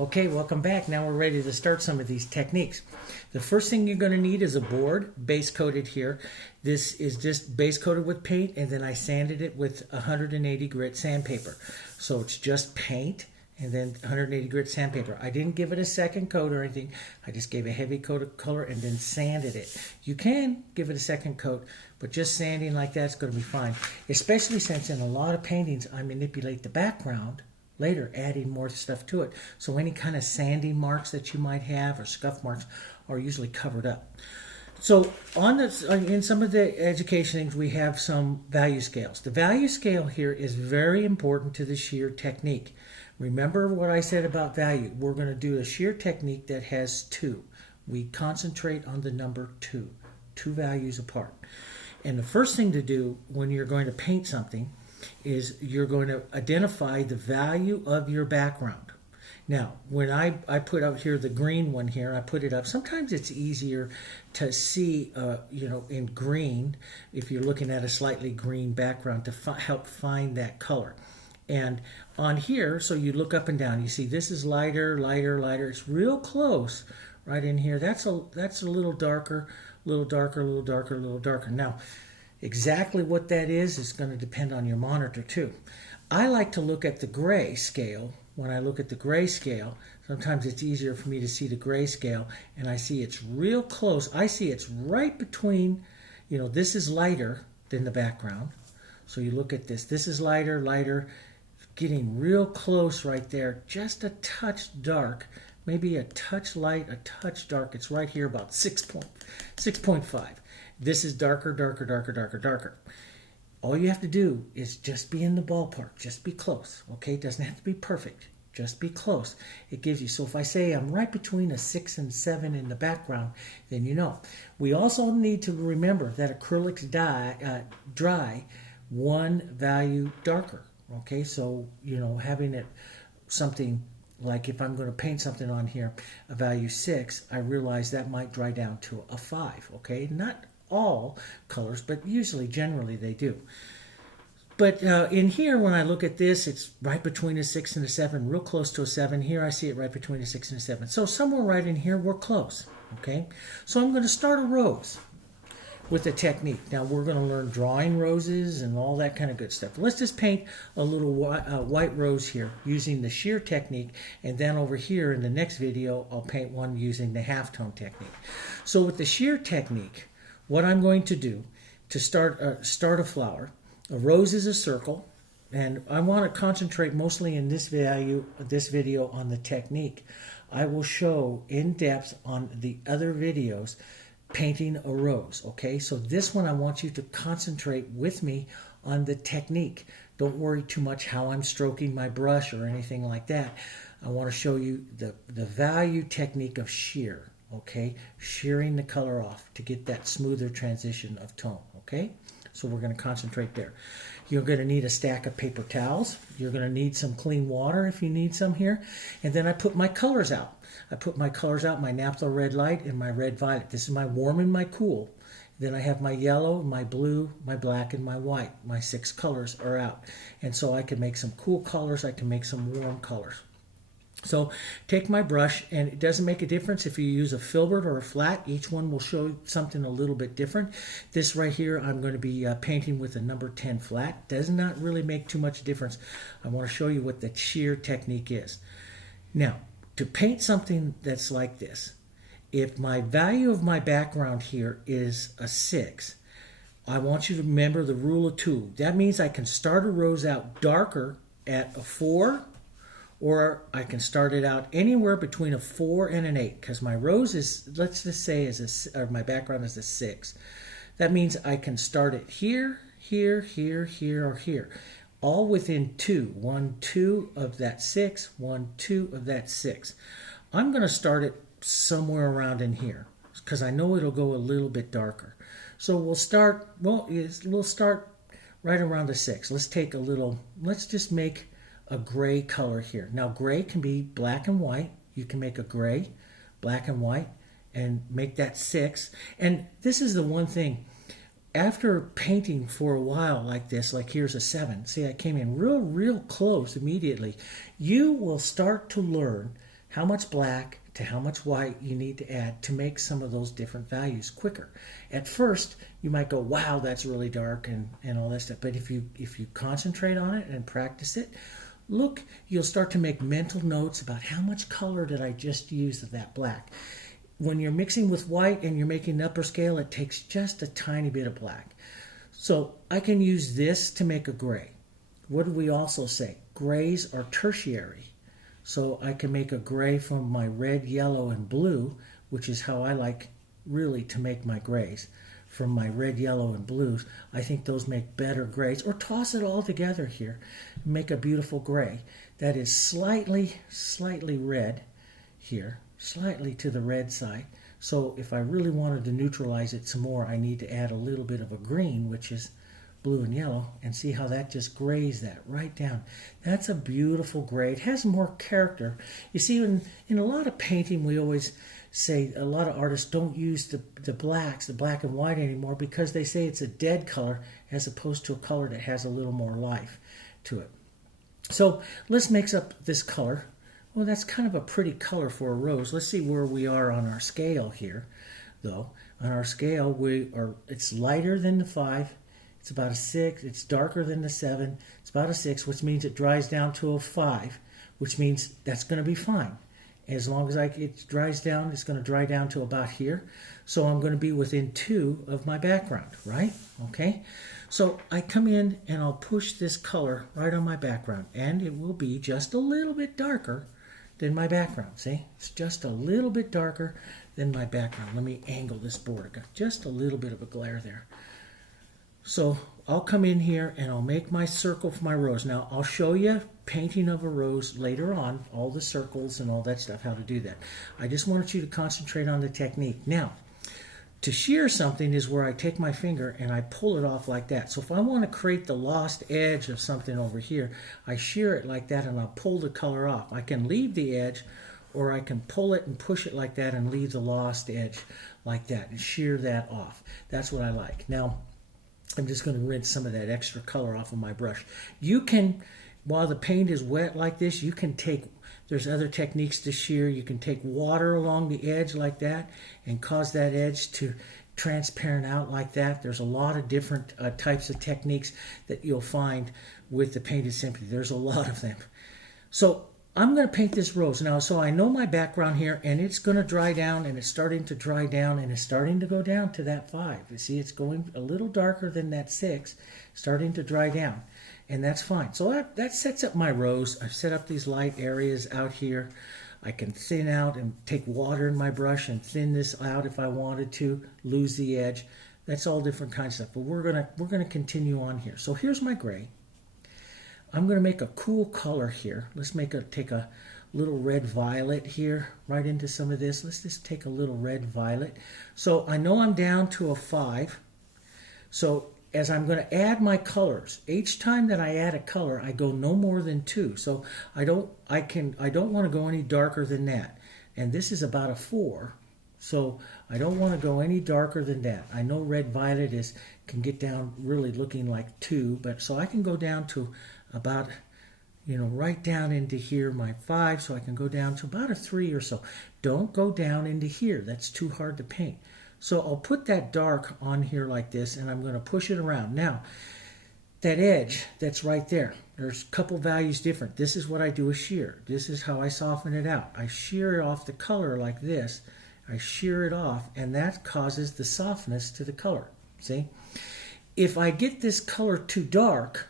Okay, welcome back. Now we're ready to start some of these techniques. The first thing you're going to need is a board, base coated here. This is just base coated with paint, and then I sanded it with 180 grit sandpaper. So it's just paint and then 180 grit sandpaper. I didn't give it a second coat or anything. I just gave a heavy coat of color and then sanded it. You can give it a second coat, but just sanding like that's going to be fine. Especially since in a lot of paintings I manipulate the background later, adding more stuff to it. So any kind of sanding marks that you might have or scuff marks are usually covered up. So in some of the education things, we have some value scales. The value scale here is very important to the shear technique. Remember what I said about value. We're going to do a shear technique that has two. We concentrate on the number two values apart. And the first thing to do when you're going to paint something is you're going to identify the value of your background. Now, when I put out here the green one here, I put it up. Sometimes it's easier to see, in green, if you're looking at a slightly green background, to help find that color. And on here, so you look up and down, you see this is lighter, lighter, lighter. It's real close right in here. That's a little darker, a little darker, a little darker, a little darker. Now, exactly what that is going to depend on your monitor too. I like to look at the gray scale. When I look at the gray scale, sometimes it's easier for me to see the gray scale, and I see it's real close. I see it's right between, this is lighter than the background. So you look at this. This is lighter, lighter, getting real close right there. Just a touch dark, maybe a touch light, a touch dark. It's right here about 6.5. This is darker, darker, darker, darker, darker. All you have to do is just be in the ballpark. Just be close, okay? It doesn't have to be perfect. Just be close. It gives you, so if I say I'm right between a 6 and 7 in the background, then you know. We also need to remember that acrylics dry one value darker, okay? So, having it something like if I'm going to paint something on here, a value 6, I realize that might dry down to a 5, okay? Not all colors, but generally they do. But in here, when I look at this, it's right between a 6 and a 7, real close to a 7. Here I see it right between a 6 and a 7. So somewhere right in here, we're close, okay? So I'm going to start a rose with a technique. Now we're going to learn drawing roses and all that kind of good stuff. Let's just paint a little white rose here using the shear technique, and then over here in the next video, I'll paint one using the halftone technique. So with the shear technique, what I'm going to do to start a flower, a rose is a circle, and I want to concentrate mostly in this video on the technique. I will show in depth on the other videos painting a rose, okay? So this one I want you to concentrate with me on the technique. Don't worry too much how I'm stroking my brush or anything like that. I want to show you the value technique of shear. Okay, shearing the color off to get that smoother transition of tone, okay? So we're going to concentrate there. You're going to need a stack of paper towels. You're going to need some clean water if you need some here. And then I put my colors out. I put my colors out, my Naphthol Red Light and my Red Violet. This is my warm and my cool. Then I have my yellow, my blue, my black, and my white. My 6 colors are out. And so I can make some cool colors. I can make some warm colors. So take my brush, and it doesn't make a difference if you use a filbert or a flat. Each one will show something a little bit different. This right here, I'm going to be painting with a number 10 flat. Does not really make too much difference. I want to show you what the shear technique is. Now, to paint something that's like this, if my value of my background here is a 6, I want you to remember the rule of 2. That means I can start a rose out darker at a 4, or I can start it out anywhere between a 4 and an 8, because my rose is, let's just say, my background is a 6. That means I can start it here, here, here, here, or here, all within 2. 1, 2 of that 6, 1, 2 of that 6. I'm going to start it somewhere around in here, because I know it'll go a little bit darker. So we'll start right around the 6. Let's just make a gray color here. Now gray can be black and white. You can make a gray, black and white, and make that 6. And this is the one thing, after painting for a while like this, like here's a 7. See, I came in real close immediately. You will start to learn how much black to how much white you need to add to make some of those different values quicker. At first, you might go, wow, that's really dark and all that stuff. But if you concentrate on it and practice it, look, you'll start to make mental notes about how much color did I just use of that black. When you're mixing with white and you're making an upper scale, it takes just a tiny bit of black. So I can use this to make a gray. What do we also say? Grays are tertiary. So I can make a gray from my red, yellow, and blue, which is how I like really to make my grays. From my red, yellow, and blues, I think those make better grays. Or toss it all together here and make a beautiful gray that is slightly red here, slightly to the red side. So if I really wanted to neutralize it some more, I need to add a little bit of a green, which is blue and yellow, and see how that just grays that right down. That's a beautiful gray. It has more character. You see, in a lot of painting, we always say a lot of artists don't use the blacks, the black and white anymore, because they say it's a dead color as opposed to a color that has a little more life to it. So let's mix up this color. Well, that's kind of a pretty color for a rose. Let's see where we are on our scale here, though. On our scale, it's lighter than the 5. It's about a 6. It's darker than the 7. It's about a 6, which means it dries down to a 5, which means that's going to be fine. As long as it dries down, it's going to dry down to about here. So I'm going to be within 2 of my background, right? Okay. So I come in and I'll push this color right on my background, and it will be just a little bit darker than my background. See? It's just a little bit darker than my background. Let me angle this board. I got just a little bit of a glare there. So I'll come in here and I'll make my circle for my rose. Now I'll show you painting of a rose later on, all the circles and all that stuff, how to do that. I just wanted you to concentrate on the technique. Now, to shear something is where I take my finger and I pull it off like that. So if I want to create the lost edge of something over here, I shear it like that and I'll pull the color off. I can leave the edge, or I can pull it and push it like that and leave the lost edge like that and shear that off. That's what I like. Now, I'm just going to rinse some of that extra color off of my brush. You can, while the paint is wet like this, you can there's other techniques to shear. You can take water along the edge like that and cause that edge to transparent out like that. There's a lot of different types of techniques that you'll find with the painted symphony. There's a lot of them. So I'm going to paint this rose now. So I know my background here, and it's going to dry down, and it's starting to dry down, and it's starting to go down to that 5. You see, it's going a little darker than that 6, starting to dry down, and that's fine. So that sets up my rose. I've set up these light areas out here. I can thin out and take water in my brush and thin this out if I wanted to, lose the edge. That's all different kinds of stuff, but we're gonna continue on here. So here's my gray. I'm going to make a cool color here. Let's take a little red violet here right into some of this. Let's just take a little red violet. So I know I'm down to a 5. So as I'm going to add my colors, each time that I add a color, I go no more than 2. So I don't want to go any darker than that. And this is about a 4. So I don't want to go any darker than that. I know red violet can get down really looking like 2, but so I can go down to about, right down into here, my 5, so I can go down to about a 3 or so. Don't go down into here. That's too hard to paint. So I'll put that dark on here like this, and I'm going to push it around. Now, that edge that's right there, there's a couple values different. This is what I do with shear. This is how I soften it out. I shear off the color like this. I shear it off, and that causes the softness to the color. See? If I get this color too dark,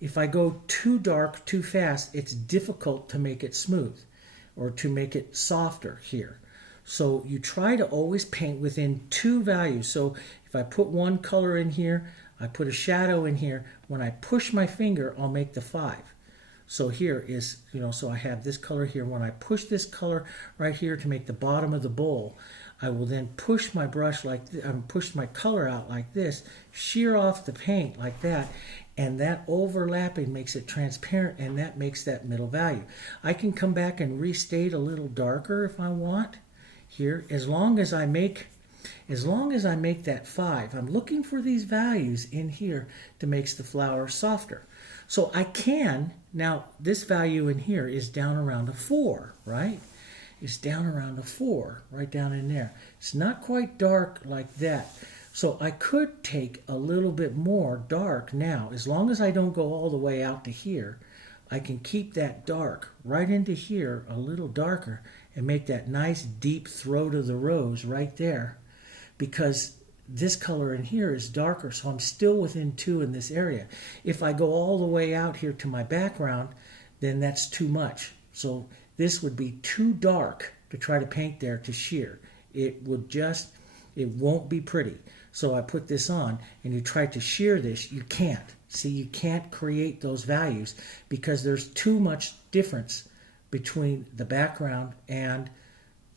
if I go too dark too fast, it's difficult to make it smooth or to make it softer here. So you try to always paint within 2 values. So if I put one color in here, I put a shadow in here. When I push my finger, I'll make the 5. So here is, so I have this color here. When I push this color right here to make the bottom of the bowl, I will then push my brush push my color out like this, shear off the paint like that, and that overlapping makes it transparent, and that makes that middle value. I can come back and restate a little darker if I want here, as long as I make that 5. I'm looking for these values in here to make the flower softer. So I can, now this value in here is down around a 4, right? is down around a 4, right down in there. It's not quite dark like that. So I could take a little bit more dark now. As long as I don't go all the way out to here, I can keep that dark right into here a little darker and make that nice deep throat of the rose right there, because this color in here is darker, so I'm still within 2 in this area. If I go all the way out here to my background, then that's too much. So this would be too dark to try to paint there to sheer. It won't be pretty. So I put this on, and you try to sheer this, you can't. See, you can't create those values because there's too much difference between the background and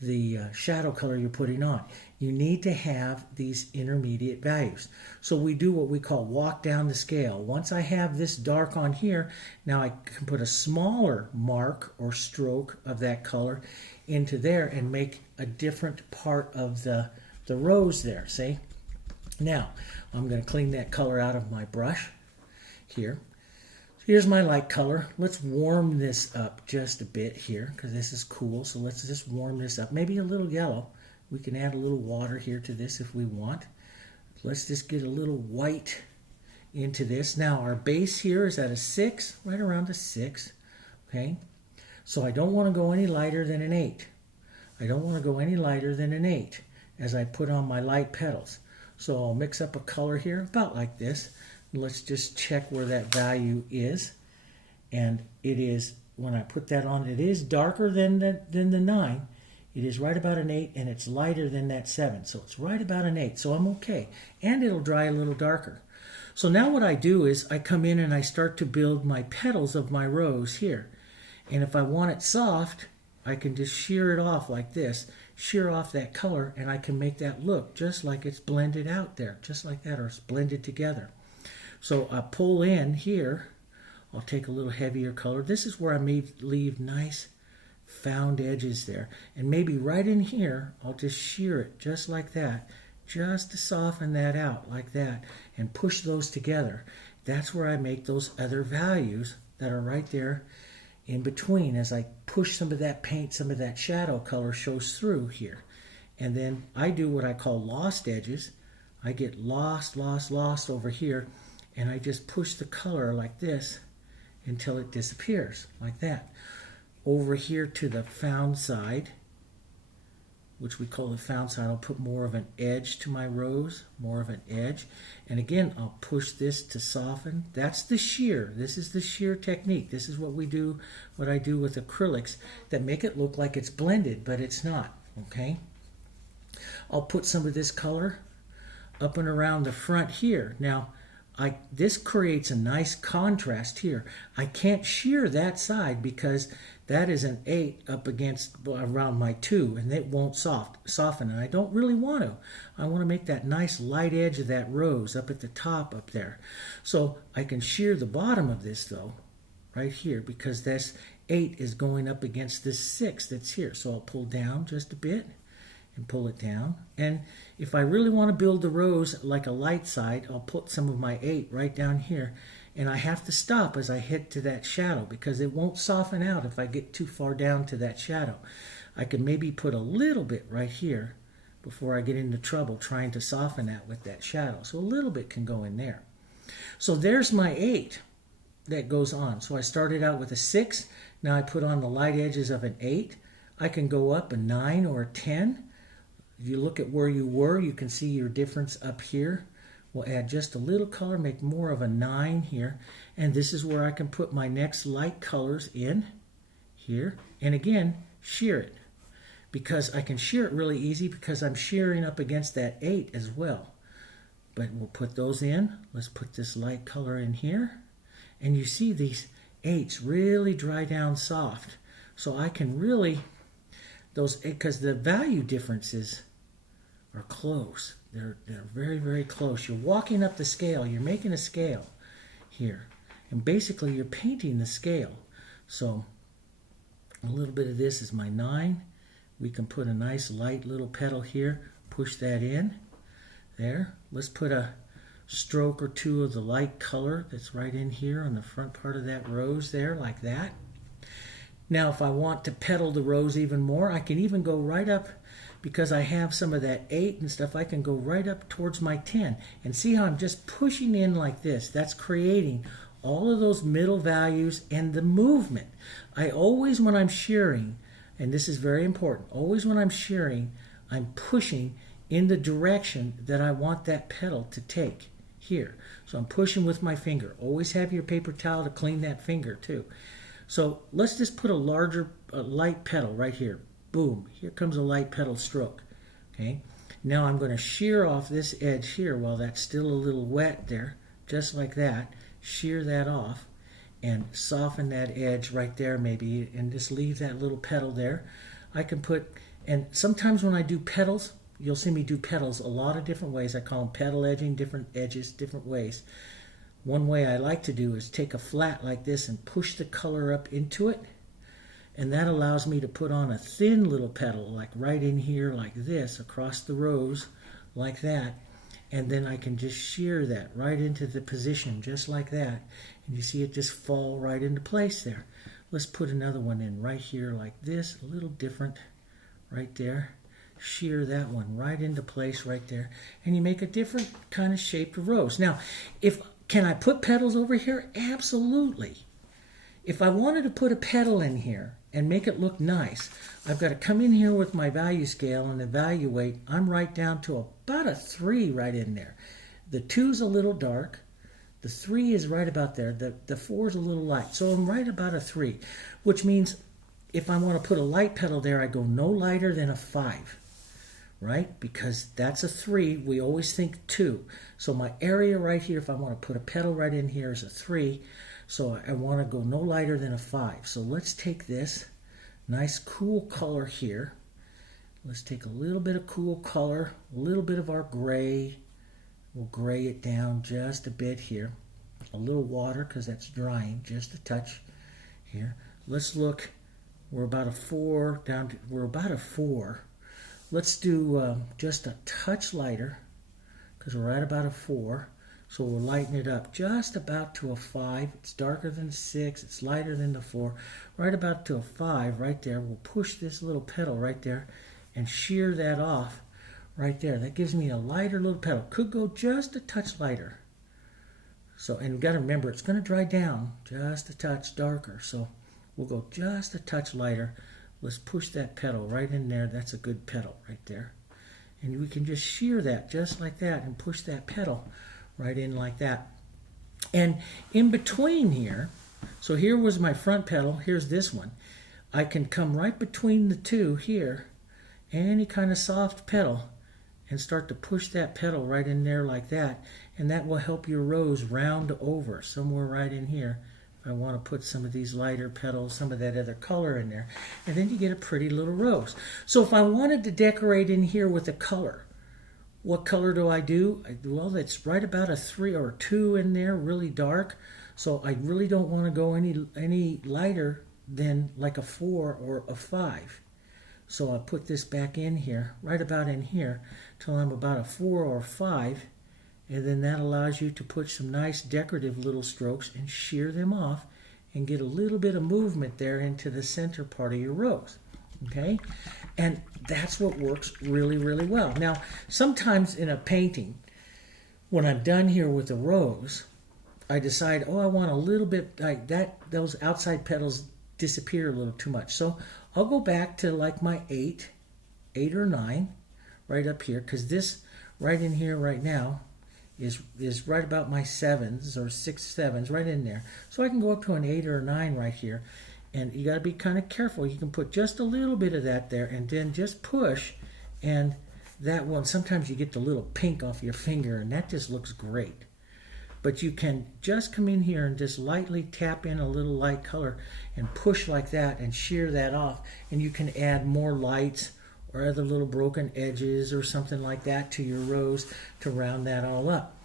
the shadow color you're putting on. You need to have these intermediate values. So we do what we call walk down the scale. Once I have this dark on here, now I can put a smaller mark or stroke of that color into there and make a different part of the rose there, see? Now, I'm going to clean that color out of my brush here. Here's my light color. Let's warm this up just a bit here because this is cool. So let's just warm this up. Maybe a little yellow. We can add a little water here to this if we want. Let's just get a little white into this. Now our base here is at a 6, right around a 6. Okay. So I don't want to go any lighter than an 8. I don't want to go any lighter than an 8 as I put on my light petals. So I'll mix up a color here about like this. Let's just check where that value is. And it is, when I put that on, it is darker than the 9. It is right about an 8, and it's lighter than that 7. So it's right about an 8. So I'm okay. And it'll dry a little darker. So now what I do is I come in and I start to build my petals of my rose here. And if I want it soft, I can just shear it off like this. Shear off that color, and I can make that look just like it's blended out there. Just like that, or it's blended together. So I pull in here. I'll take a little heavier color. This is where I may leave nice found edges there. And maybe right in here, I'll just shear it just like that, just to soften that out like that and push those together. That's where I make those other values that are right there in between. As I push some of that paint, some of that shadow color shows through here. And then I do what I call lost edges. I get lost over here, and I just push the color like this until it disappears, like that. Over here to the found side, which we call the found side, I'll put more of an edge to my rose, more of an edge. And again, I'll push this to soften. That's the shear. This is the shear technique. This is what we do, what I do with acrylics that make it look like it's blended, but it's not, okay? I'll put some of this color up and around the front here. Now, this creates a nice contrast here. I can't shear that side because that is an 8 up against around my 2, and it won't soften, and I don't really want to. I want to make that nice light edge of that rose up at the top up there. So I can shear the bottom of this though, right here, because this 8 is going up against this 6 that's here. So I'll pull down just a bit and pull it down. And if I really want to build the rose like a light side, I'll put some of my 8 right down here. And I have to stop as I hit to that shadow because it won't soften out if I get too far down to that shadow. I can maybe put a little bit right here before I get into trouble trying to soften that with that shadow. So a little bit can go in there. So there's my 8 that goes on. So I started out with a 6. Now I put on the light edges of an 8. I can go up a 9 or a 10. If you look at where you were, you can see your difference up here. We'll add just a little color, make more of a 9 here. And this is where I can put my next light colors in here. And again, shear it. Because I can shear it really easy because I'm shearing up against that 8 as well. But we'll put those in. Let's put this light color in here. And you see these 8s really dry down soft. So I can really, because the value differences are close. They're very, very close. You're walking up the scale. You're making a scale here. And basically, you're painting the scale. So a little bit of this is my 9. We can put a nice light little petal here. Push that in. There. Let's put a stroke or two of the light color that's right in here on the front part of that rose there, like that. Now if I want to petal the rose even more, I can even go right up, because I have some of that 8 and stuff, I can go right up towards my 10. And see how I'm just pushing in like this? That's creating all of those middle values and the movement. I always, when I'm shearing, and this is very important, always when I'm shearing, I'm pushing in the direction that I want that petal to take here. So I'm pushing with my finger. Always have your paper towel to clean that finger too. So let's just put a light petal right here. Boom, here comes a light petal stroke. Okay, now I'm going to shear off this edge here while that's still a little wet there, just like that. Shear that off and soften that edge right there maybe, and just leave that little petal there. I can put, and sometimes when I do petals, you'll see me do petals a lot of different ways. I call them petal edging, different edges, different ways. One way I like to do is take a flat like this and push the color up into it. And that allows me to put on a thin little petal, like right in here like this, across the rose, like that. And then I can just shear that right into the position, just like that. And you see it just fall right into place there. Let's put another one in right here like this, a little different, right there. Shear that one right into place right there. And you make a different kind of shaped rose. Now, can I put petals over here? Absolutely. If I wanted to put a petal in here and make it look nice, I've got to come in here with my value scale and evaluate. I'm right down to about a 3 right in there. The 2's a little dark. The 3 is right about there. The 4's a little light. So I'm right about a 3, which means if I want to put a light petal there, I go no lighter than a 5, right? Because that's a 3. We always think 2. So my area right here, if I want to put a petal right in here, is a 3. So I want to go no lighter than a 5. So let's take this nice cool color here. Let's take a little bit of cool color, a little bit of our gray. We'll gray it down just a bit here. A little water because that's drying, just a touch here. Let's look, we're about a 4 down to, we're about a 4. Let's do just a touch lighter because we're at about a 4. So we'll lighten it up just about to a 5. It's darker than 6. It's lighter than the 4. Right about to a 5 right there. We'll push this little petal right there and shear that off right there. That gives me a lighter little petal. Could go just a touch lighter. So, and you've got to remember, it's going to dry down just a touch darker. So we'll go just a touch lighter. Let's push that petal right in there. That's a good petal right there. And we can just shear that just like that and push that petal right in like that. And in between here, so here was my front petal, here's this one. I can come right between the two here, any kind of soft petal, and start to push that petal right in there like that, and that will help your rose round over somewhere right in here. I want to put some of these lighter petals, some of that other color in there, and then you get a pretty little rose. So if I wanted to decorate in here with a color, what color do I do? Well, it's right about a 3 or 2 in there, really dark. So I really don't want to go any lighter than like a 4 or a 5. So I put this back in here, right about in here, till I'm about a 4 or 5. And then that allows you to put some nice decorative little strokes and shear them off and get a little bit of movement there into the center part of your rose. Okay? And that's what works really, really well. Now, sometimes in a painting, when I'm done here with a rose, I decide, oh, I want a little bit like that, those outside petals disappear a little too much. So I'll go back to like my 8 or 9, right up here, because this right in here right now is right about my 7s or 6, 7s, right in there. So I can go up to an 8 or a 9 right here. And you got to be kind of careful. You can put just a little bit of that there and then just push. And that one, sometimes you get the little pink off your finger and that just looks great. But you can just come in here and just lightly tap in a little light color and push like that and shear that off. And you can add more lights or other little broken edges or something like that to your rose to round that all up.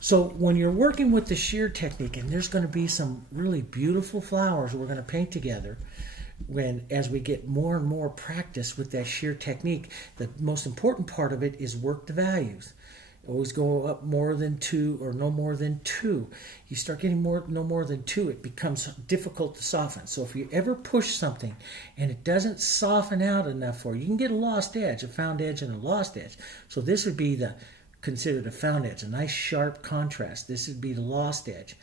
So when you're working with the shear technique, and there's going to be some really beautiful flowers we're going to paint together, as we get more and more practice with that shear technique, the most important part of it is work the values. Always go up more than 2 or no more than 2. You start getting no more than 2, it becomes difficult to soften. So if you ever push something and it doesn't soften out enough for you, you can get a lost edge, a found edge and a lost edge. So this would be considered a found edge, a nice sharp contrast. This would be the lost edge.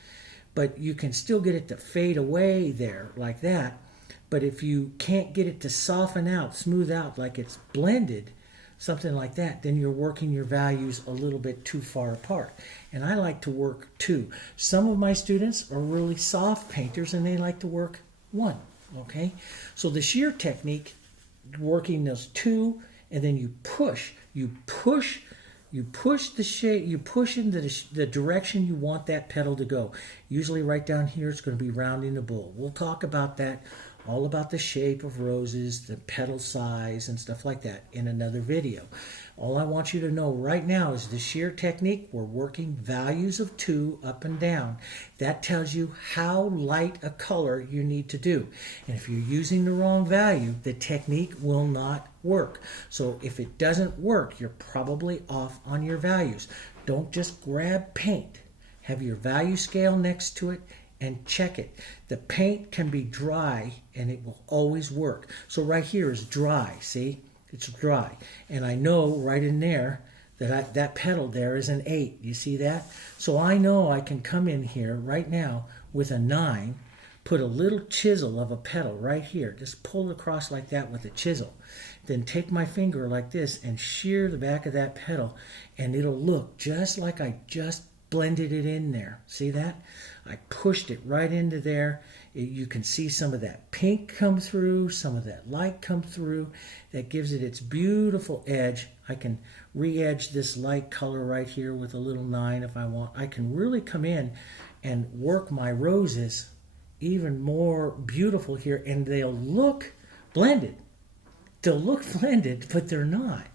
But you can still get it to fade away there like that. But if you can't get it to soften out, smooth out like it's blended, something like that, then you're working your values a little bit too far apart. And I like to work 2. Some of my students are really soft painters and they like to work 1. Okay? So the shear technique, working those 2, and then you push the shape, you push into the direction you want that petal to go. Usually right down here it's going to be rounding the bowl. We'll talk about that, all about the shape of roses, the petal size and stuff like that in another video. All I want you to know right now is the shear technique. We're working values of 2 up and down. That tells you how light a color you need to do. And if you're using the wrong value, the technique will not work. So if it doesn't work, you're probably off on your values. Don't just grab paint. Have your value scale next to it and check it. The paint can be dry and it will always work. So right here is dry, see? It's dry. And I know right in there that that petal there is an 8. You see that? So I know I can come in here right now with a 9, put a little chisel of a petal right here. Just pull it across like that with a chisel. Then take my finger like this and shear the back of that petal and it'll look just like I just blended it in there. See that? I pushed it right into there. You can see some of that pink come through, some of that light come through. That gives it its beautiful edge. I can re-edge this light color right here with a little 9 if I want. I can really come in and work my roses even more beautiful here, and they'll look blended. They'll look blended, but they're not,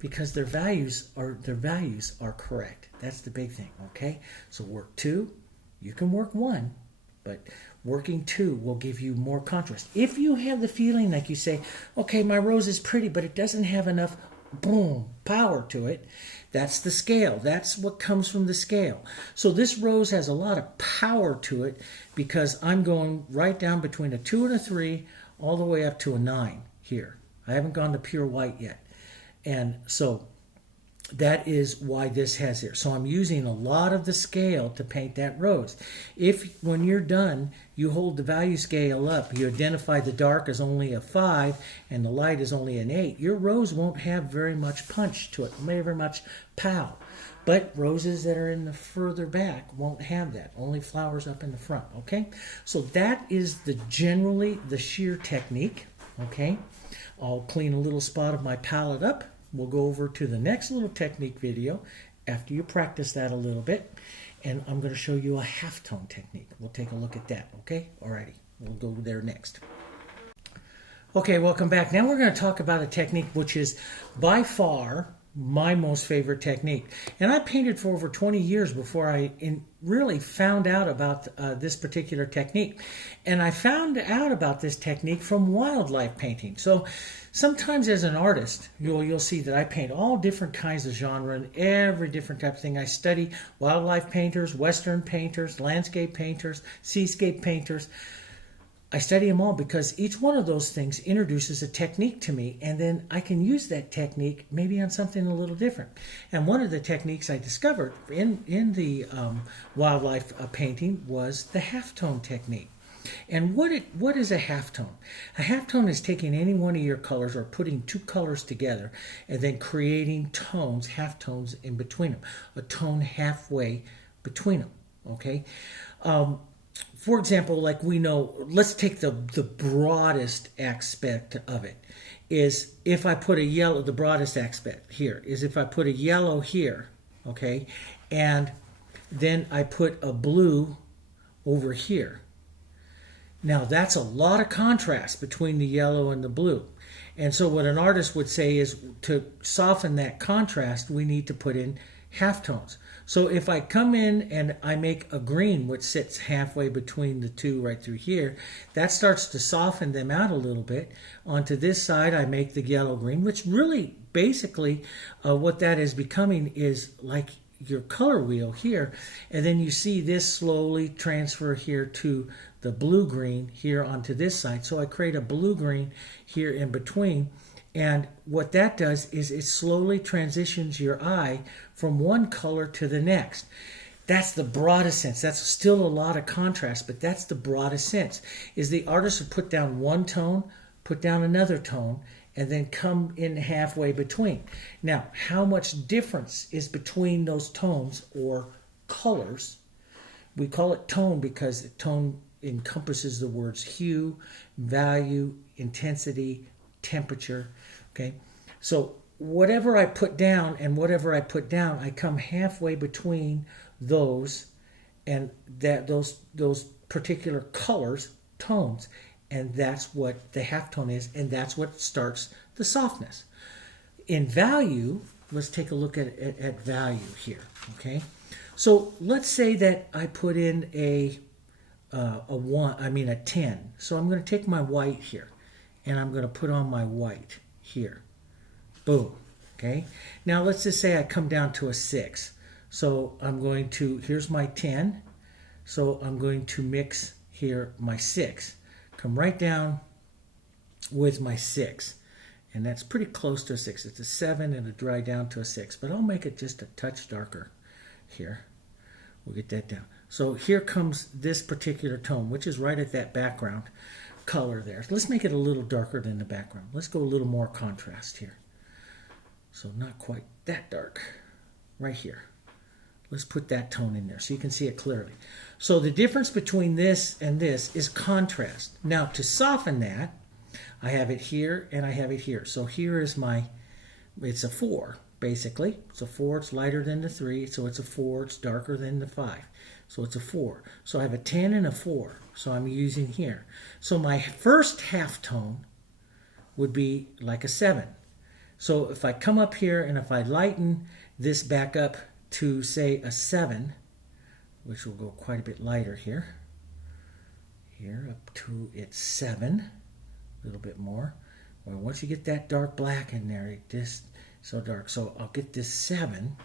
because their values are correct. That's the big thing, okay? So work 2, you can work 1, but working 2 will give you more contrast. If you have the feeling like you say, okay, my rose is pretty, but it doesn't have enough boom, power to it, that's the scale. That's what comes from the scale. So this rose has a lot of power to it because I'm going right down between a 2 and a 3 all the way up to a 9 here. I haven't gone to pure white yet. And so that is why this has here. So I'm using a lot of the scale to paint that rose. If when you're done, you hold the value scale up, you identify the dark as only a 5 and the light is only an 8, your rose won't have very much punch to it, very much pow. But roses that are in the further back won't have that, only flowers up in the front, okay? So that is generally the shear technique, okay? I'll clean a little spot of my palette up. We'll go over to the next little technique video after you practice that a little bit. And I'm going to show you a halftone technique. We'll take a look at that, okay? Alrighty, we'll go there next. Okay, welcome back. Now we're going to talk about a technique which is by far my most favorite technique. And I painted for over 20 years before I really found out about this particular technique. And I found out about this technique from wildlife painting. So sometimes as an artist, you'll see that I paint all different kinds of genre and every different type of thing. I study wildlife painters, western painters, landscape painters, seascape painters. I study them all because each one of those things introduces a technique to me, and then I can use that technique maybe on something a little different. And one of the techniques I discovered in the wildlife painting was the halftone technique. And what is a halftone? A halftone is taking any one of your colors or putting 2 colors together and then creating tones, halftones in between them, a tone halfway between them, okay? For example, like we know, let's take the broadest aspect of it, is if I put a yellow, the broadest aspect here, is if I put a yellow here, okay, and then I put a blue over here. Now that's a lot of contrast between the yellow and the blue. And so what an artist would say is to soften that contrast, we need to put in halftones. So if I come in and I make a green, which sits halfway between the two right through here, that starts to soften them out a little bit. Onto this side, I make the yellow green, which really basically what that is becoming is like your color wheel here. And then you see this slowly transfer here to the blue green here onto this side. So I create a blue green here in between. And what that does is it slowly transitions your eye from one color to the next. That's the broadest sense. That's still a lot of contrast, but that's the broadest sense, is the artist would put down one tone, put down another tone, and then come in halfway between. Now, how much difference is between those tones or colors? We call it tone because tone encompasses the words hue, value, intensity, temperature. Okay, so whatever I put down and whatever I put down, I come halfway between those and those particular colors, tones, and that's what the halftone is, and that's what starts the softness. In value, let's take a look at value here. Okay, so let's say that I put in a 10. So I'm going to take my white here, and I'm going to put on my white here. Boom. Okay. Now let's just say I come down to a 6. So I'm going to, here's my 10. So I'm going to mix here my 6. Come right down with my 6. And that's pretty close to a 6. It's a 7 and it'll dry down to a 6. But I'll make it just a touch darker here. We'll get that down. So here comes this particular tone, which is right at that background color there. Let's make it a little darker than the background. Let's go a little more contrast here. So not quite that dark. Right here. Let's put that tone in there so you can see it clearly. So the difference between this and this is contrast. Now to soften that, I have it here and I have it here. So here is my, it's a 4 basically. It's a 4, it's lighter than the 3, so it's a 4, it's darker than the 5. So it's a 4. So I have a 10 and a 4. So I'm using here. So my first halftone would be like a 7. So if I come up here and if I lighten this back up to say a 7, which will go quite a bit lighter here. Here up to its 7, a little bit more. Well, once you get that dark black in there, it just so dark. So I'll get this 7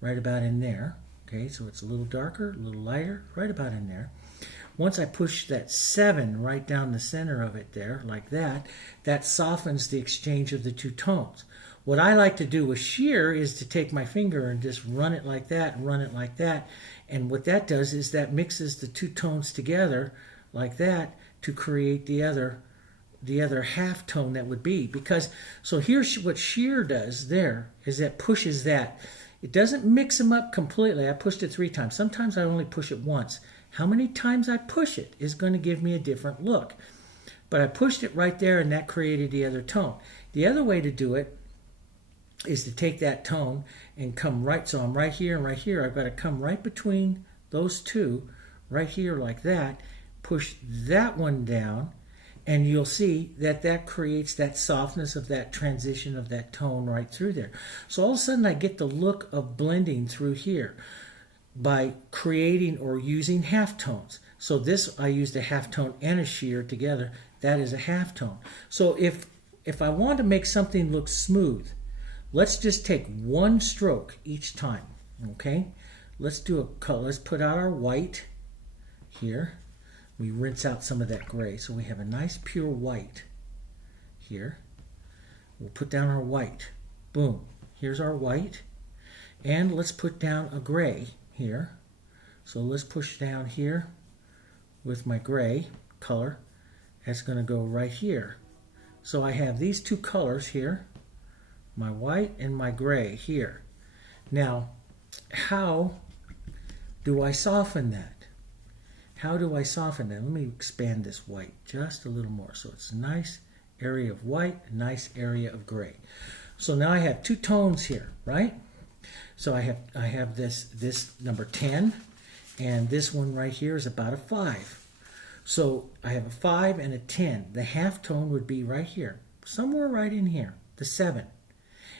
right about in there. Okay, so it's a little darker, a little lighter, right about in there. Once I push that 7 right down the center of it there, like that, that softens the exchange of the two tones. What I like to do with shear is to take my finger and just run it like that, and run it like that. And what that does is that mixes the two tones together like that to create the other half tone that would be. Because, so here's what shear does there, is that pushes that. It doesn't mix them up completely. I pushed it 3 times. Sometimes I only push it once. How many times I push it is going to give me a different look. But I pushed it right there and that created the other tone. The other way to do it is to take that tone and come right, so I'm right here and right here. I've got to come right between those two, right here like that, push that one down, and you'll see that that creates that softness of that transition of that tone right through there. So all of a sudden I get the look of blending through here by creating or using halftones. So this, I used a halftone and a shear together. That is a halftone. So if I want to make something look smooth, let's just take one stroke each time, okay? Let's do a color. Let's put out our white here. We rinse out some of that gray, so we have a nice pure white here. We'll put down our white. Boom. Here's our white. And let's put down a gray here. So let's push down here with my gray color. That's going to go right here. So I have these two colors here, my white and my gray here. Now, how do I soften that? How do I soften that? Let me expand this white just a little more. So it's a nice area of white, a nice area of gray. So now I have two tones here, right? So I have this number 10, and this one right here is about a 5. So I have a 5 and a 10. The half tone would be right here, somewhere right in here, the 7.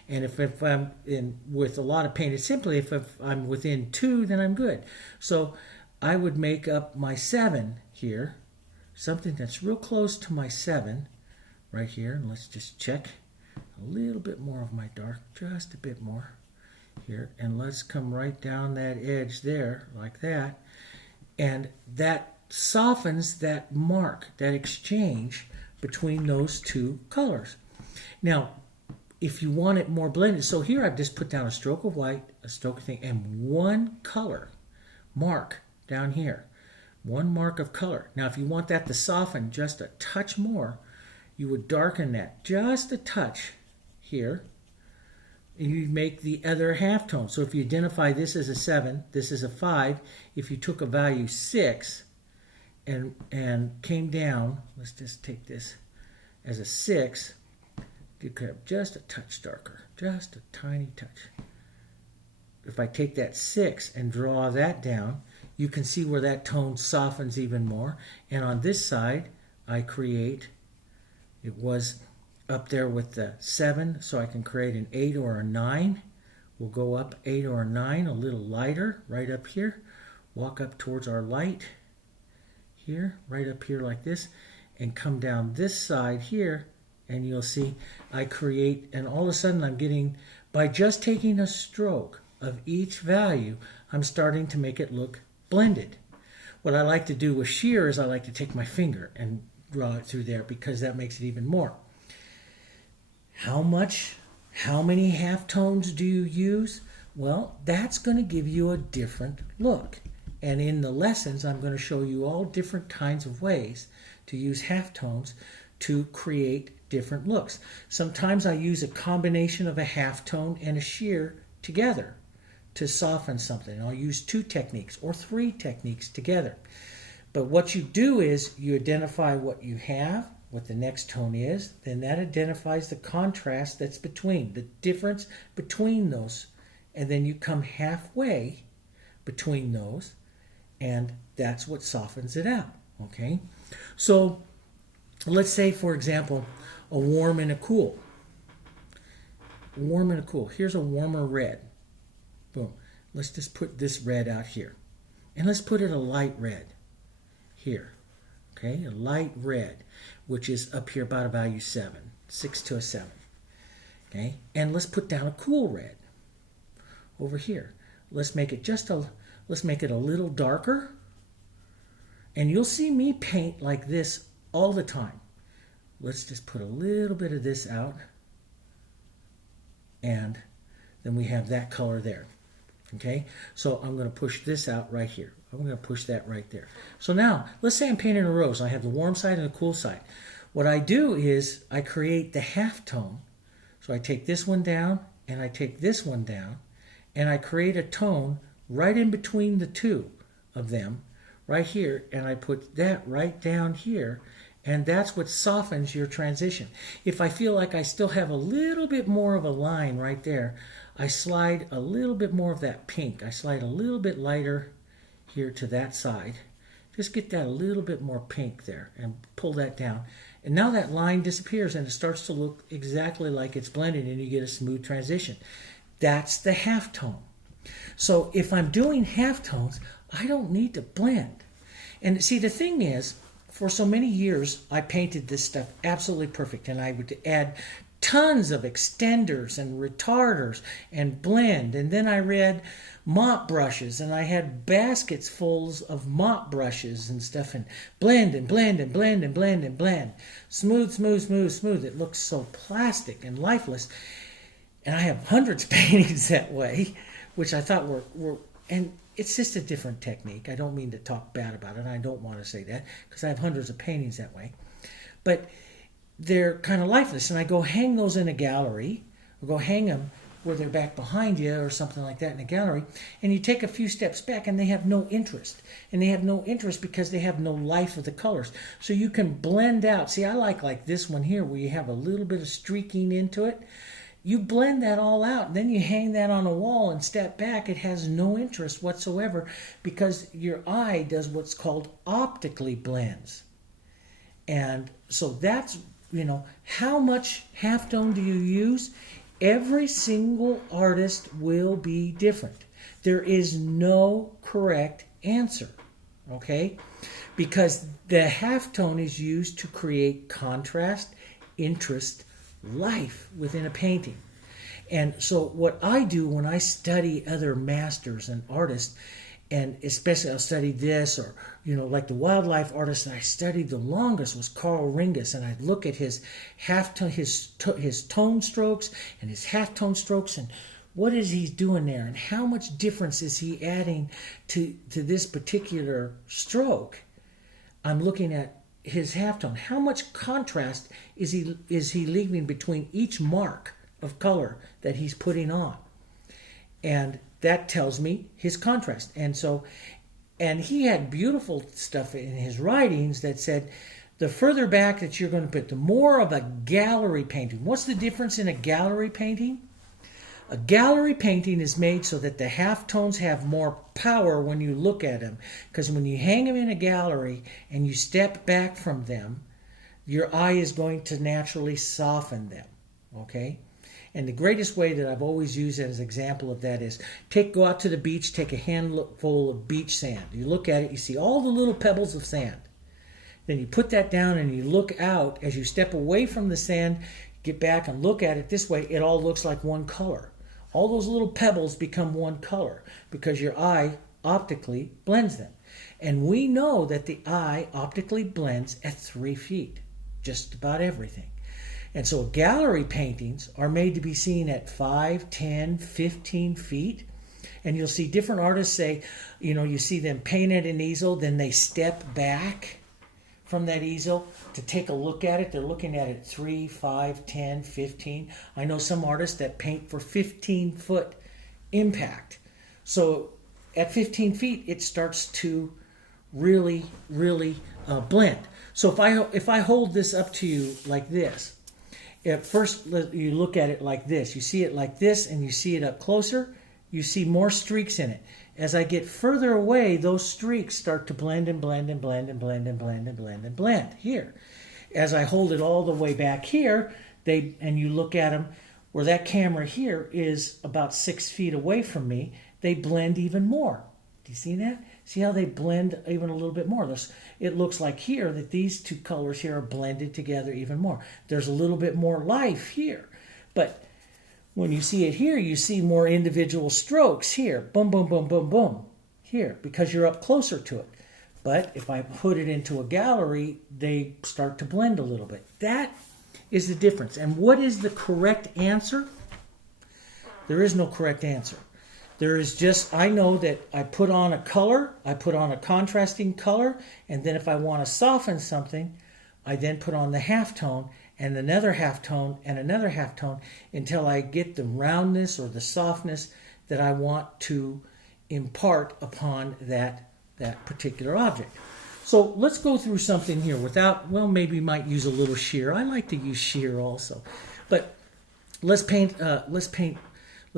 And if I'm in with a lot of paint, it's simply if I'm within 2, then I'm good. So I would make up my 7 here, something that's real close to my 7 right here. And let's just check a little bit more of my dark, just a bit more here. And let's come right down that edge there like that. And that softens that mark, that exchange between those two colors. Now, if you want it more blended, so here I've just put down a stroke of white, a stroke of thing, and one color mark down here. One mark of color. Now, if you want that to soften just a touch more, you would darken that just a touch here. And you make the other halftone. So if you identify this as a 7, this is a 5, if you took a value 6 and came down, let's just take this as a 6, you could have just a touch darker, just a tiny touch. If I take that 6 and draw that down, you can see where that tone softens even more. And on this side, I create, it was up there with the 7, so I can create an 8 or a 9. We'll go up 8 or a 9, a little lighter, right up here. Walk up towards our light here, right up here like this, and come down this side here, and you'll see I create, and all of a sudden I'm getting, by just taking a stroke of each value, I'm starting to make it look blended. What I like to do with shear is I like to take my finger and draw it through there, because that makes it even more. How many halftones do you use? Well, that's going to give you a different look. And in the lessons, I'm going to show you all different kinds of ways to use halftones to create different looks. Sometimes I use a combination of a halftone and a shear together to soften something. I'll use 2 techniques or 3 techniques together. But what you do is you identify what you have, what the next tone is, then that identifies the contrast that's between, the difference between those, and then you come halfway between those, and that's what softens it out, okay? So let's say, for example, a warm and a cool. Warm and a cool. Here's a warmer red. Boom. Let's just put this red out here. And let's put it a light red here. Okay, a light red, which is up here about a value 7, 6 to a 7. Okay, and let's put down a cool red over here. Let's make it a little darker, and you'll see me paint like this all the time. Let's just put a little bit of this out, and then we have that color there. Okay, so I'm going to push this out right here. I'm going to push that right there. So now, let's say I'm painting a rose. I have the warm side and the cool side. What I do is I create the halftone. So I take this one down, and I take this one down, and I create a tone right in between the two of them, right here, and I put that right down here, and that's what softens your transition. If I feel like I still have a little bit more of a line right there, I slide a little bit more of that pink. I slide a little bit lighter here to that side. Just get that a little bit more pink there and pull that down. And now that line disappears and it starts to look exactly like it's blended, and you get a smooth transition. That's the halftone. So if I'm doing halftones, I don't need to blend. And see, the thing is, for so many years, I painted this stuff absolutely perfect, and I would add tons of extenders and retarders and blend. And then I read mop brushes, and I had baskets full of mop brushes and stuff, and blend and blend and blend and blend and blend. Smooth, smooth, smooth, smooth. It looks so plastic and lifeless. And I have hundreds of paintings that way, which I thought were and it's just a different technique. I don't mean to talk bad about it. I don't want to say that, because I have hundreds of paintings that way. But they're kind of lifeless, and I go hang those in a gallery, or go hang them where they're back behind you or something like that in a gallery, and you take a few steps back and they have no interest. And they have no interest because they have no life of the colors. So you can blend out. See, I like this one here where you have a little bit of streaking into it. You blend that all out, and then you hang that on a wall and step back. It has no interest whatsoever because your eye does what's called optically blends. And so that's, how much halftone do you use? Every single artist will be different. There is no correct answer, okay? Because the halftone is used to create contrast, interest, life within a painting. And so what I do when I study other masters and artists, and especially I'll study this, or, like the wildlife artist that I studied the longest was Carl Ringus, and I'd look at his halftone, his tone strokes and his halftone strokes, and what is he doing there, and how much difference is he adding to this particular stroke. I'm looking at his halftone. How much contrast is he leaving between each mark of color that he's putting on? And that tells me his contrast. And he had beautiful stuff in his writings that said, the further back that you're going to put, the more of a gallery painting. What's the difference in a gallery painting? A gallery painting is made so that the halftones have more power when you look at them. Because when you hang them in a gallery and you step back from them, your eye is going to naturally soften them. Okay? And the greatest way that I've always used as an example of that is go out to the beach, take a handful of beach sand. You look at it, you see all the little pebbles of sand. Then you put that down and you look out. As you step away from the sand, get back and look at it this way, it all looks like one color. All those little pebbles become one color because your eye optically blends them. And we know that the eye optically blends at 3 feet, just about everything. And so gallery paintings are made to be seen at 5, 10, 15 feet. And you'll see different artists say, you see them paint at an easel, then they step back from that easel to take a look at it. They're looking at it 3, 5, 10, 15. I know some artists that paint for 15-foot impact. So at 15 feet, it starts to really, really blend. So if I hold this up to you like this, at first you look at it like this. You see it like this, and you see it up closer. You see more streaks in it. As I get further away, those streaks start to blend and blend and blend and blend and blend and blend and blend here. As I hold it all the way back here, and you look at them, where that camera here is about 6 feet away from me, they blend even more. Do you see that? See how they blend even a little bit more? It looks like here that these two colors here are blended together even more. There's a little bit more life here. But when you see it here, you see more individual strokes here. Boom, boom, boom, boom, boom. Here, because you're up closer to it. But if I put it into a gallery, they start to blend a little bit. That is the difference. And what is the correct answer? There is no correct answer. There is just, I know that I put on a color, I put on a contrasting color, and then if I want to soften something, I then put on the halftone and another halftone and another halftone until I get the roundness or the softness that I want to impart upon that particular object. So let's go through something here without, maybe we might use a little sheer. I like to use sheer also. But let's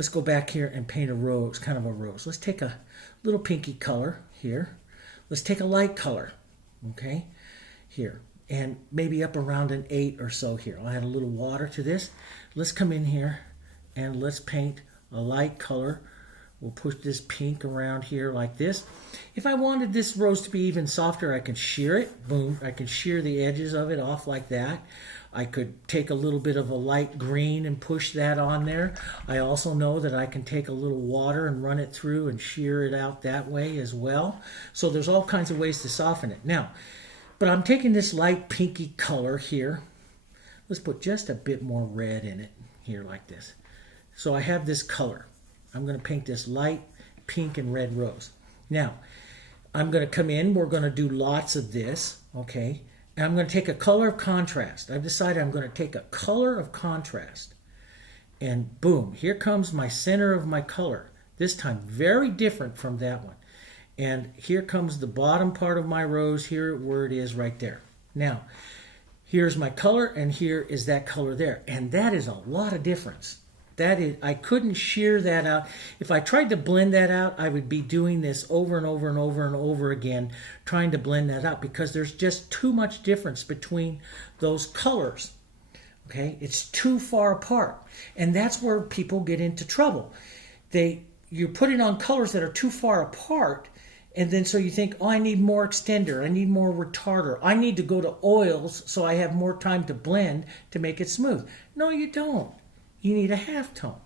go back here and paint a rose, kind of a rose. Let's take a little pinky color here. Let's take a light color, okay, here. And maybe up around an 8 or so here. I'll add a little water to this. Let's come in here and let's paint a light color. We'll push this pink around here like this. If I wanted this rose to be even softer, I can shear it. Boom. I can shear the edges of it off like that. I could take a little bit of a light green and push that on there. I also know that I can take a little water and run it through and shear it out that way as well. So there's all kinds of ways to soften it. Now, but I'm taking this light pinky color here. Let's put just a bit more red in it here like this. So I have this color. I'm going to paint this light pink and red rose. Now, I'm going to come in. We're going to do lots of this, okay? And I'm going to take a color of contrast. I've decided I'm going to take a color of contrast. And boom, here comes my center of my color. This time, very different from that one. And here comes the bottom part of my rose, here where it is right there. Now, here's my color, and here is that color there. And that is a lot of difference. That is, I couldn't shear that out. If I tried to blend that out, I would be doing this over and over and over and over again, trying to blend that out, because there's just too much difference between those colors. Okay, it's too far apart, and that's where people get into trouble. You put it on colors that are too far apart, and then so you think, oh, I need more extender, I need more retarder, I need to go to oils so I have more time to blend to make it smooth. No, you don't. You need a halftone.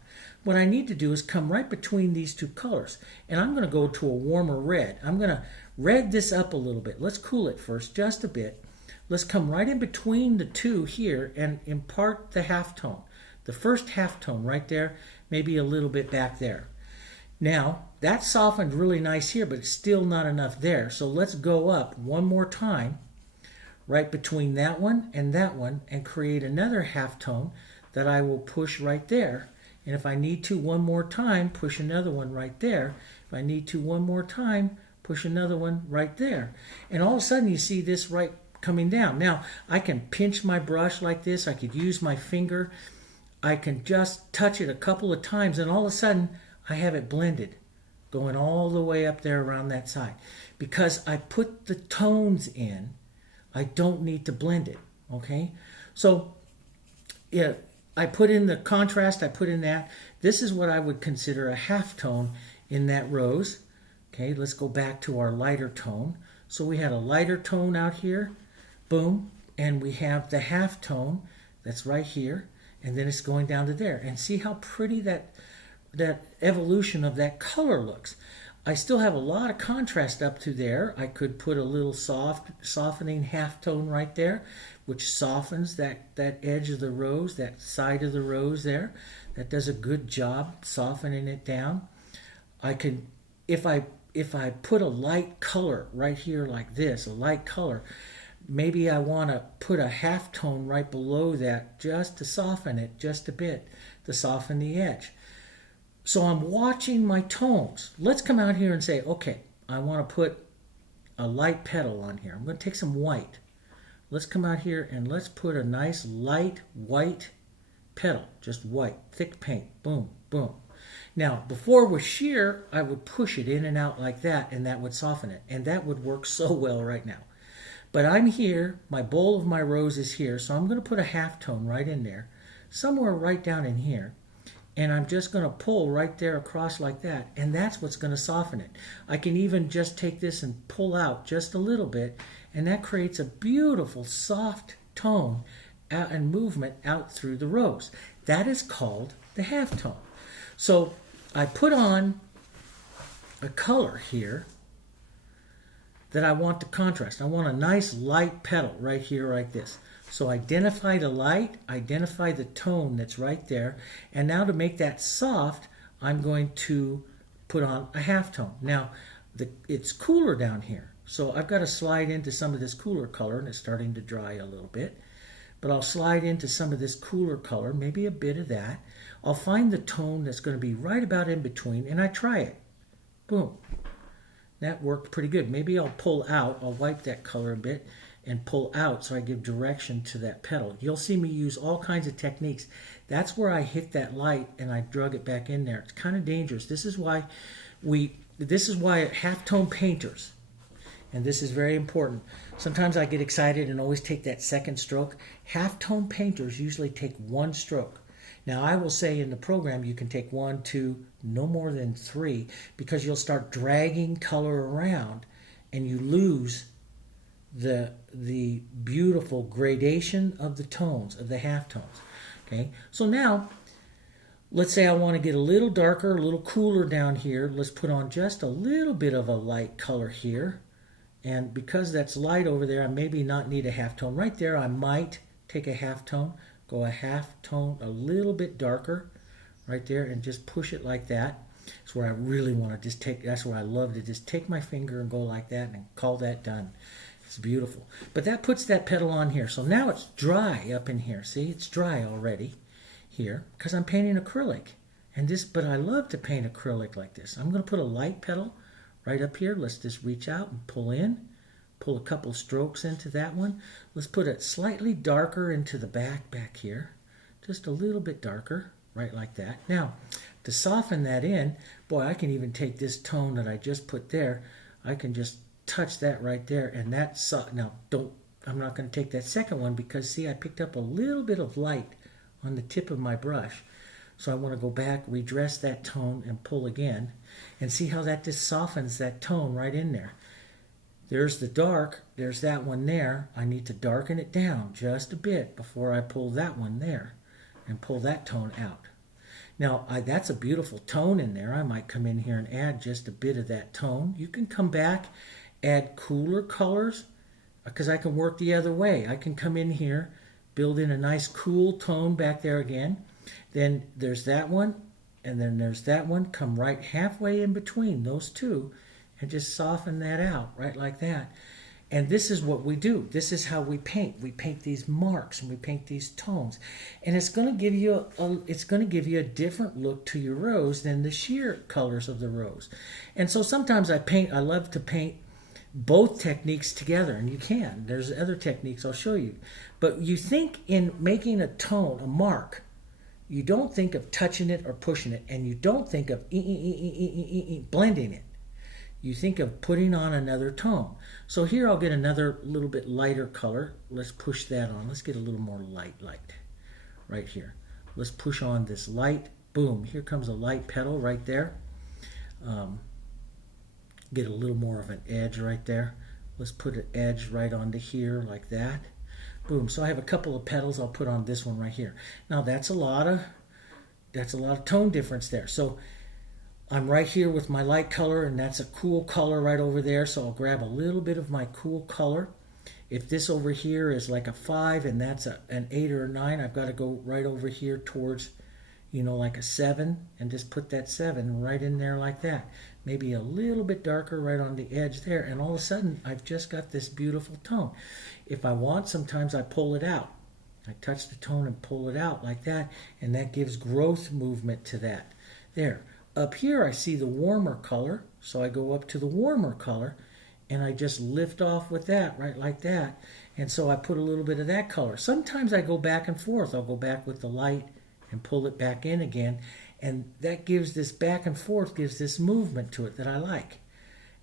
What I need to do is come right between these two colors, and I'm going to go to a warmer red. I'm going to red this up a little bit. Let's cool it first, just a bit. Let's come right in between the two here and impart the halftone. The first halftone right there, maybe a little bit back there. Now, that softened really nice here, but it's still not enough there. So let's go up one more time, right between that one, and create another halftone that I will push right there. And if I need to one more time, push another one right there. If I need to one more time, push another one right there. And all of a sudden you see this right coming down. Now, I can pinch my brush like this. I could use my finger. I can just touch it a couple of times, and all of a sudden I have it blended, going all the way up there around that side. Because I put the tones in, I don't need to blend it, okay? So, yeah, I put in the contrast, I put in that. This is what I would consider a halftone in that rose. Okay, let's go back to our lighter tone. So we had a lighter tone out here, boom, and we have the halftone that's right here, and then it's going down to there. And see how pretty that evolution of that color looks. I still have a lot of contrast up to there. I could put a little softening halftone right there, which softens that edge of the rose, that side of the rose there. That does a good job softening it down. I can, if I put a light color right here like this, a light color, maybe I want to put a halftone right below that just to soften it just a bit, to soften the edge. So I'm watching my tones. Let's come out here and say, okay, I want to put a light petal on here. I'm going to take some white. Let's come out here and let's put a nice light white petal, just white, thick paint, boom, boom. Now, before with sheer, I would push it in and out like that, and that would soften it, and that would work so well right now. But I'm here, my bowl of my rose is here, so I'm going to put a halftone right in there, somewhere right down in here. And I'm just going to pull right there across like that. And that's what's going to soften it. I can even just take this and pull out just a little bit. And that creates a beautiful soft tone and movement out through the rose. That is called the halftone. So I put on a color here that I want to contrast. I want a nice light petal right here like this. So identify the light, identify the tone that's right there, and now to make that soft, I'm going to put on a halftone. Now, it's cooler down here, so I've got to slide into some of this cooler color, and it's starting to dry a little bit, but I'll slide into some of this cooler color, maybe a bit of that. I'll find the tone that's going to be right about in between, and I try it. Boom. That worked pretty good. Maybe I'll pull out, I'll wipe that color a bit, and pull out so I give direction to that petal. You'll see me use all kinds of techniques. That's where I hit that light and I drug it back in there. It's kind of dangerous. This is why halftone painters, and this is very important. Sometimes I get excited and always take that second stroke. Halftone painters usually take one stroke. Now I will say in the program you can take 1, 2, no more than 3, because you'll start dragging color around and you lose the beautiful gradation of the tones, of the halftones. Okay, so now let's say I want to get a little darker, a little cooler down here. Let's put on just a little bit of a light color here, and because that's light over there, I maybe not need a halftone. Right there I might take a halftone, go a halftone a little bit darker right there, and just push it like that. That's where I really want to just take, that's where I love to just take my finger and go like that and call that done. It's beautiful. But that puts that petal on here. So now it's dry up in here. See, it's dry already here because I'm painting acrylic. But I love to paint acrylic like this. I'm going to put a light petal right up here. Let's just reach out and pull in. Pull a couple strokes into that one. Let's put it slightly darker into the back here. Just a little bit darker, right like that. Now, to soften that in, boy, I can even take this tone that I just put there. I can just touch that right there, and that's now I'm not going to take that second one because, see, I picked up a little bit of light on the tip of my brush. So I want to go back, redress that tone, and pull again. And see how that just softens that tone right in there. There's the dark. There's that one there. I need to darken it down just a bit before I pull that one there and pull that tone out. Now, that's a beautiful tone in there. I might come in here and add just a bit of that tone. You can come back, add cooler colors, because I can work the other way. I can come in here, build in a nice cool tone back there again. Then there's that one, and then there's that one. Come right halfway in between those two and just soften that out, right like that. And this is what we do. This is how we paint. We paint these marks and we paint these tones. And it's going to give you a different look to your rose than the sheer colors of the rose. And so sometimes I love to paint both techniques together, and you can. There's other techniques I'll show you. But you think in making a tone, a mark, you don't think of touching it or pushing it, and you don't think of blending it. You think of putting on another tone. So here I'll get another little bit lighter color. Let's push that on. Let's get a little more light right here. Let's push on this light. Boom, here comes a light petal right there. Get a little more of an edge right there. Let's put an edge right onto here like that. Boom, so I have a couple of petals I'll put on this one right here. Now that's a lot of tone difference there. So I'm right here with my light color, and that's a cool color right over there, so I'll grab a little bit of my cool color. If this over here is like a 5 and that's an 8 or a 9, I've got to go right over here towards, like a 7, and just put that 7 right in there like that. Maybe a little bit darker right on the edge there, and all of a sudden I've just got this beautiful tone. If I want, sometimes I pull it out. I touch the tone and pull it out like that, and that gives growth movement to that. There. Up here I see the warmer color, so I go up to the warmer color and I just lift off with that right like that, and so I put a little bit of that color. Sometimes I go back and forth. I'll go back with the light and pull it back in again, and that gives this back and forth, gives this movement to it that I like.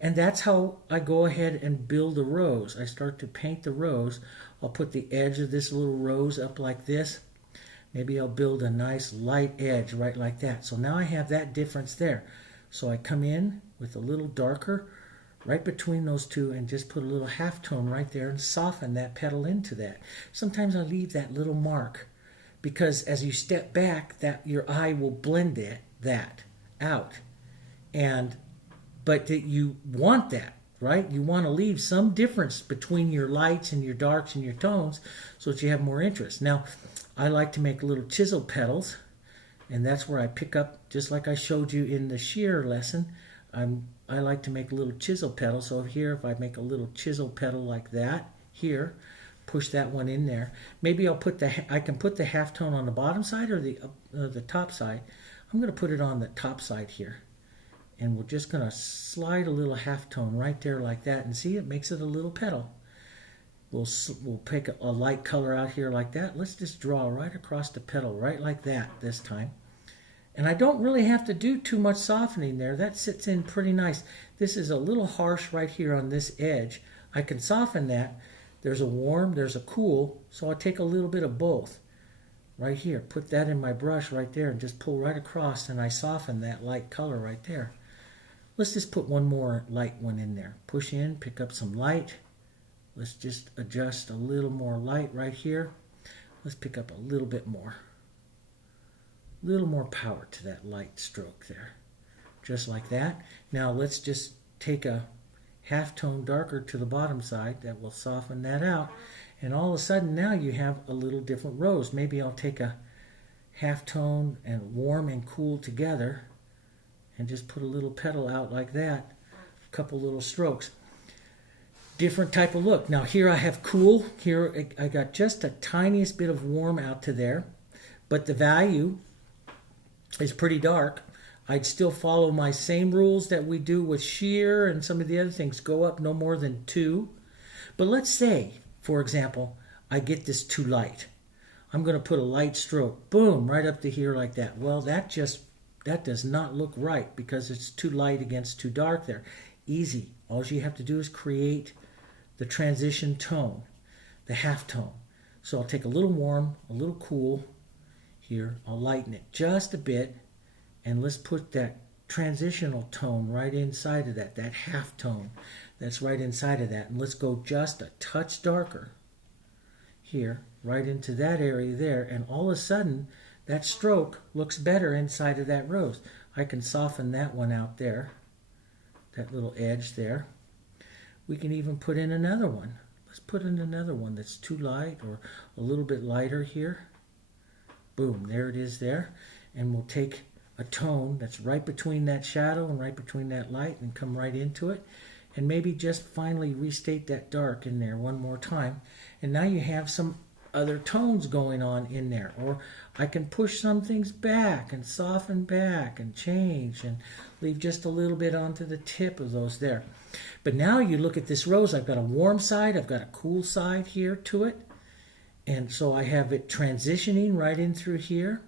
And that's how I go ahead and build a rose. I start to paint the rose. I'll put the edge of this little rose up like this. Maybe I'll build a nice light edge right like that. So now I have that difference there. So I come in with a little darker right between those two and just put a little halftone right there and soften that petal into that. Sometimes I leave that little mark because as you step back, that your eye will blend that out. But you want that, right? You want to leave some difference between your lights and your darks and your tones so that you have more interest. Now, I like to make little chisel petals, and that's where I pick up, just like I showed you in the sheer lesson, I like to make little chisel petals. So here, if I make a little chisel petal like that, here, push that one in there. Maybe I can put the halftone on the bottom side or the top side. I'm going to put it on the top side here. And we're just going to slide a little halftone right there like that, and see, it makes it a little petal. We'll pick a light color out here like that. Let's just draw right across the petal, right like that this time. And I don't really have to do too much softening there. That sits in pretty nice. This is a little harsh right here on this edge. I can soften that. There's a warm, there's a cool, so I'll take a little bit of both right here. Put that in my brush right there and just pull right across, and I soften that light color right there. Let's just put one more light one in there. Push in, pick up some light. Let's just adjust a little more light right here. Let's pick up a little bit more. A little more power to that light stroke there. Just like that. Now let's just take a halftone darker to the bottom side. That will soften that out. And all of a sudden now you have a little different rose. Maybe I'll take a halftone and warm and cool together and just put a little petal out like that. A couple little strokes. Different type of look. Now here I have cool. Here I got just the tiniest bit of warm out to there, but the value is pretty dark. I'd still follow my same rules that we do with sheer and some of the other things. Go up no more than 2. But let's say, for example, I get this too light. I'm going to put a light stroke, boom, right up to here like that. Well, that does not look right because it's too light against too dark there. Easy. All you have to do is create the transition tone. the halftone. So I'll take a little warm, a little cool here. I'll lighten it just a bit, and let's put that transitional tone right inside of that halftone that's right inside of that. And let's go just a touch darker here, right into that area there, and all of a sudden that stroke looks better inside of that rose. I can soften that one out there, that little edge there. We can even put in another one. Let's put in another one that's too light or a little bit lighter here. Boom, there it is there. And we'll take a tone that's right between that shadow and right between that light and come right into it. And maybe just finally restate that dark in there one more time. And now you have some other tones going on in there. Or I can push some things back and soften back and change and leave just a little bit onto the tip of those there. But now you look at this rose, I've got a warm side, I've got a cool side here to it. And so I have it transitioning right in through here.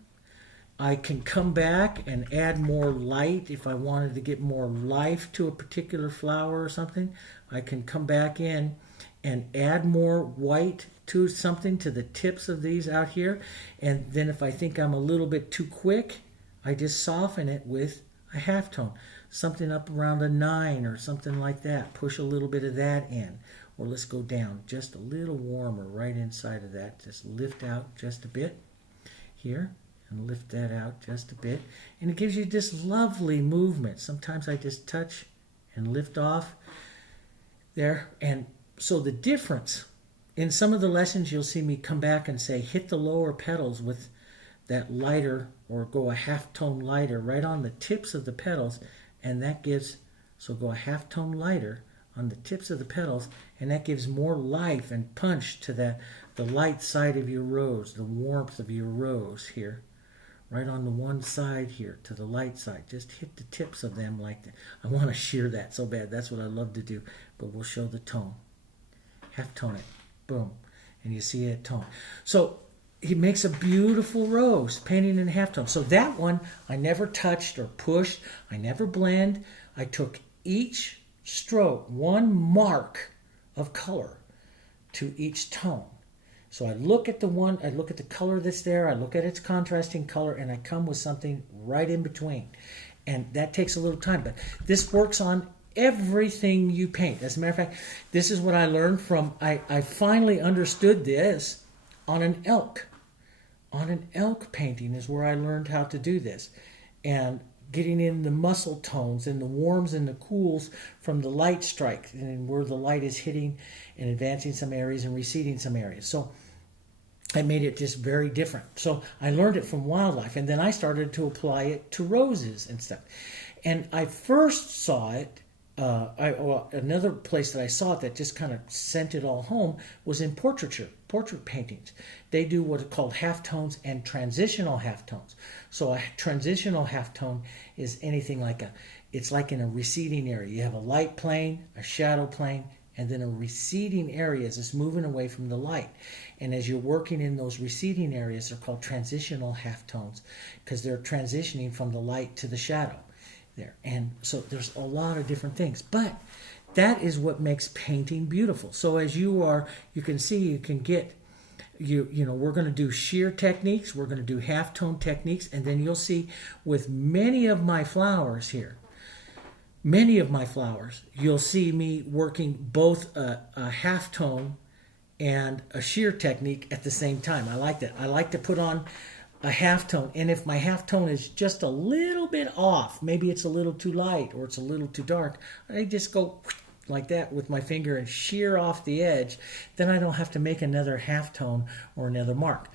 I can come back and add more light if I wanted to get more life to a particular flower or something. I can come back in and add more white to something, to the tips of these out here. And then if I think I'm a little bit too quick, I just soften it with a halftone. Something up around a 9 or something like that. Push a little bit of that in. Or let's go down just a little warmer right inside of that. Just lift out just a bit here. And lift that out just a bit. And it gives you this lovely movement. Sometimes I just touch and lift off there. And so the difference, in some of the lessons you'll see me come back and say hit the lower petals with that lighter, or go a half tone lighter right on the tips of the petals, and that gives, so go a half tone lighter on the tips of the petals, and that gives more life and punch to the light side of your rose, the warmth of your rose here. Right on the one side here, to the light side. Just hit the tips of them like that. I want to shear that so bad. That's what I love to do. But we'll show the tone. Half tone it. Boom. And you see it tone. So he makes a beautiful rose, painting in halftone. So that one I never touched or pushed. I never blend. I took each stroke, one mark of color to each tone. So I look at the one, I look at the color that's there, I look at its contrasting color, and I come with something right in between. And that takes a little time, but this works on everything you paint. As a matter of fact, this is what I learned from, I finally understood this on an elk. On an elk painting is where I learned how to do this. And getting in the muscle tones and the warms and the cools from the light strike, and where the light is hitting and advancing some areas and receding some areas. So I made it just very different. So I learned it from wildlife, and then I started to apply it to roses and stuff. And I first saw it, another place that I saw it that just kind of sent it all home was in portraiture, portrait paintings. They do what are called halftones and transitional halftones. So a transitional halftone is anything like it's like in a receding area. You have a light plane, a shadow plane, and then a receding area is moving away from the light. And as you're working in those receding areas, they're called transitional halftones because they're transitioning from the light to the shadow there. And so there's a lot of different things. But that is what makes painting beautiful. So as you can see, you can get, we're going to do sheer techniques, we're going to do halftone techniques, and then you'll see with many of my flowers here, you'll see me working both a halftone and a sheer technique at the same time. I like that. I like to put on a halftone, and if my halftone is just a little bit off, maybe it's a little too light or it's a little too dark, I just go like that with my finger and shear off the edge. Then I don't have to make another halftone or another mark.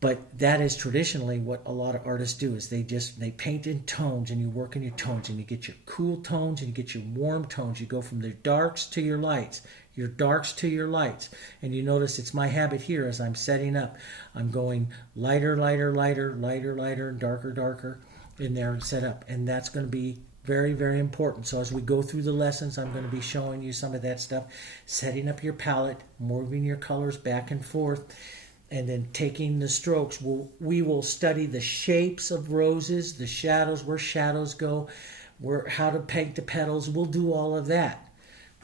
But that is traditionally what a lot of artists do, is they paint in tones, and you work in your tones, and you get your cool tones and you get your warm tones. You go from the darks to your lights, your darks to your lights. And you notice it's my habit here as I'm setting up. I'm going lighter, lighter, lighter, lighter, lighter, and darker, darker in there and set up. And that's going to be very, very important. So as we go through the lessons, I'm going to be showing you some of that stuff, setting up your palette, moving your colors back and forth, and then taking the strokes. We will study the shapes of roses, the shadows, where shadows go, how to paint the petals. We'll do all of that.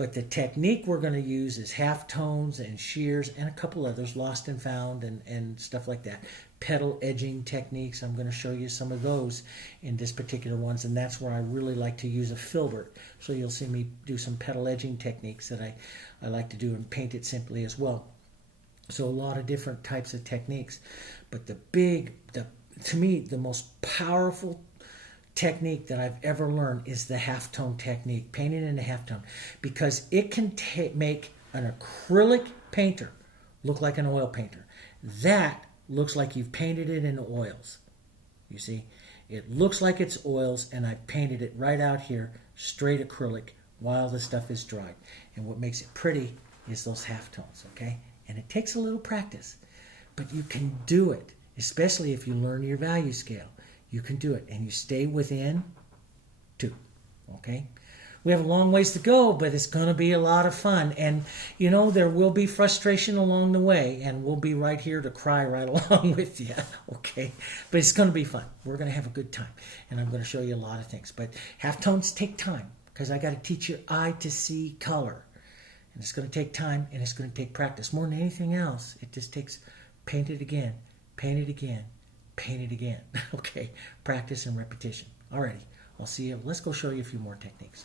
But the technique we're going to use is halftones and shears and a couple others, lost and found and stuff like that. Petal edging techniques, I'm going to show you some of those in this particular ones, and that's where I really like to use a filbert. So you'll see me do some petal edging techniques that I like to do and paint it simply as well. So a lot of different types of techniques. But to me, the most powerful technique that I've ever learned is the halftone technique, painting in a halftone, because it can make an acrylic painter look like an oil painter. That looks like you've painted it in oils. You see, it looks like it's oils, and I've painted it right out here, straight acrylic, while the stuff is dried. And what makes it pretty is those halftones, okay? And it takes a little practice, but you can do it, especially if you learn your value scale. You can do it, and you stay within 2, okay? We have a long ways to go, but it's going to be a lot of fun. And, you know, there will be frustration along the way, and we'll be right here to cry right along with you, okay? But it's going to be fun. We're going to have a good time, and I'm going to show you a lot of things. But halftones take time, because I got to teach your eye to see color. And it's going to take time, and it's going to take practice. More than anything else, it just takes paint it again, paint it again, paint it again. Okay, practice and repetition. Alrighty, I'll see you. Let's go show you a few more techniques.